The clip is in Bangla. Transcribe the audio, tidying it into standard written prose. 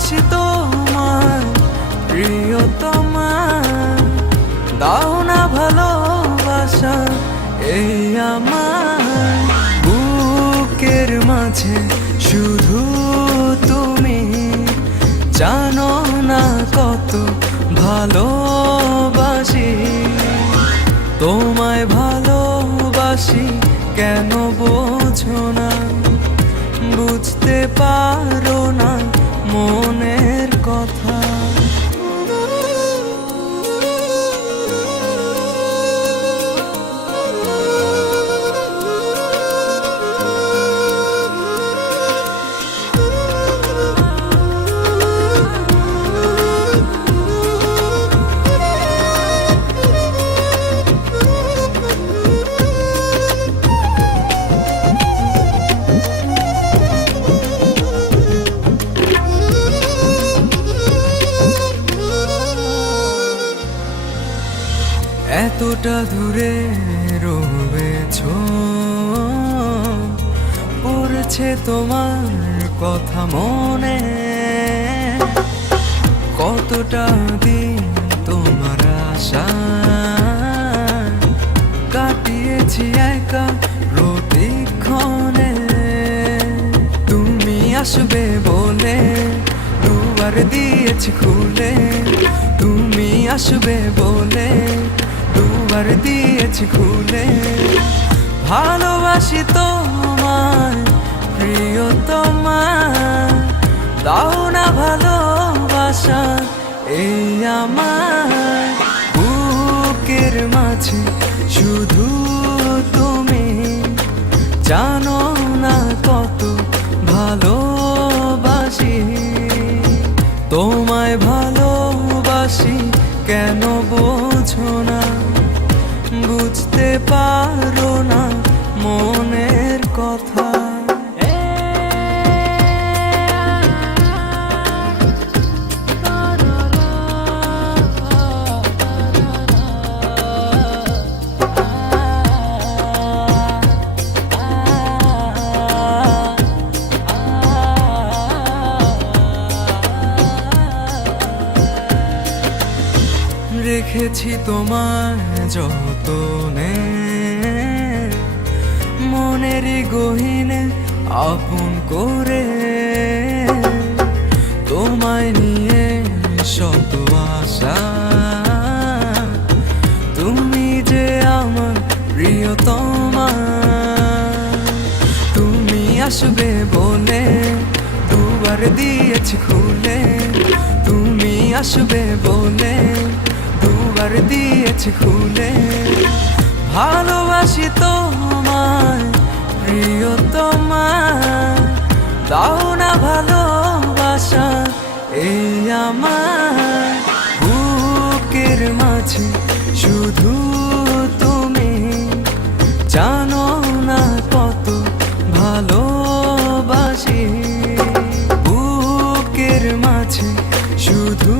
ভালোবাসি তোমায় প্রিয়তমা, দাও না ভালোবাসা এই আমার বুকের মাঝে শুধু তুমি, জানো না কত ভালোবাসি তোমায়, ভালোবাসি কেন বোঝো না, বুঝতে পারো না মনের কথা। এতটা দূরে রয়েছো, পড়ছে তোমার কথা মনে, কতটা দিন তোমার আশা কাটিয়েছি একা প্রতিক্ষণে। তুমি আসবে বলে দুয়ার দিয়েছি খুলে, তুমি আসবে বলে দুয়ার দিয়েছি খুলে, ভালোবাসি তোমায় প্রিয়তমা, দাও না ভালোবাসা এই আমার বুকের মাঝে শুধু তুমি, জানো না কত ভালোবাসি তোমায়, ভালোবাসি কেন বোঝো না, বুঝতে পারো না মনের কথা। রেখেছি তোমার যতনে, মনের গহীনে আপন করে, তোমায় নিয়ে শত আশা, তুমি যে আমার প্রিয়তমা, তুমি আসবে বলে দুয়ার দিয়েছি খুলে, তুমি আসবে বলে দুয়ার দিয়েছি খুলে, ভালোবাসি তোমায় প্রিয়তমা, দাও না ভালোবাসা এই আমার বুকের মাঝে শুধু তুমি, জানো না কত ভালোবাসি বুকের মাঝে শুধু